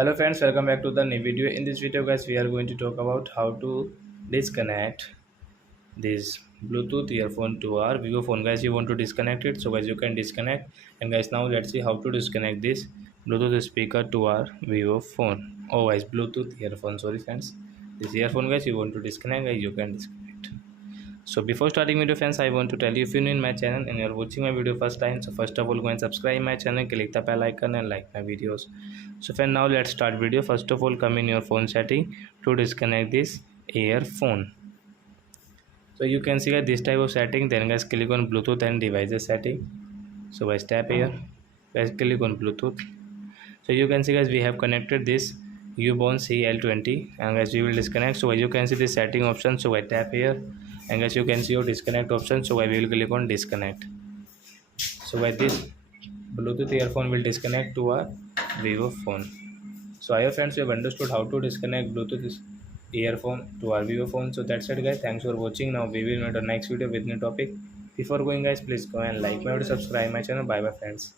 Hello friends, welcome back to the new video. In this video guys, we are going to talk about how to disconnect this Bluetooth earphone to our Vivo phone. Guys, you want to disconnect it, so guys you can disconnect. And guys, now let's see how to disconnect this Bluetooth speaker to our Vivo phone. Oh guys, Bluetooth earphone, sorry friends. This earphone guys, you want to disconnect, guys you can disconnect. So before starting video friends, I want to tell you, if you're new in my channel and you're watching my video first time, so first of all go and subscribe my channel, click the bell icon and like my videos. So friend, now let's start video. First of all, come in your phone setting to disconnect this earphone. So you can see this type of setting. Then guys click on Bluetooth and devices setting. So guys tap here, guys click on Bluetooth. So you can see guys we have connected this Ubon CL20 and guys we will disconnect. So you can see the setting option, so I tap here and guys you can see your disconnect option, so I will click on disconnect. So by this Bluetooth earphone will disconnect to our Vivo phone. So I hope friends you have understood how to disconnect Bluetooth earphone to our Vivo phone. So that's it guys, thanks for watching. Now we will meet our next video with new topic. Before going guys, please go and like my video, subscribe my channel. Bye bye friends.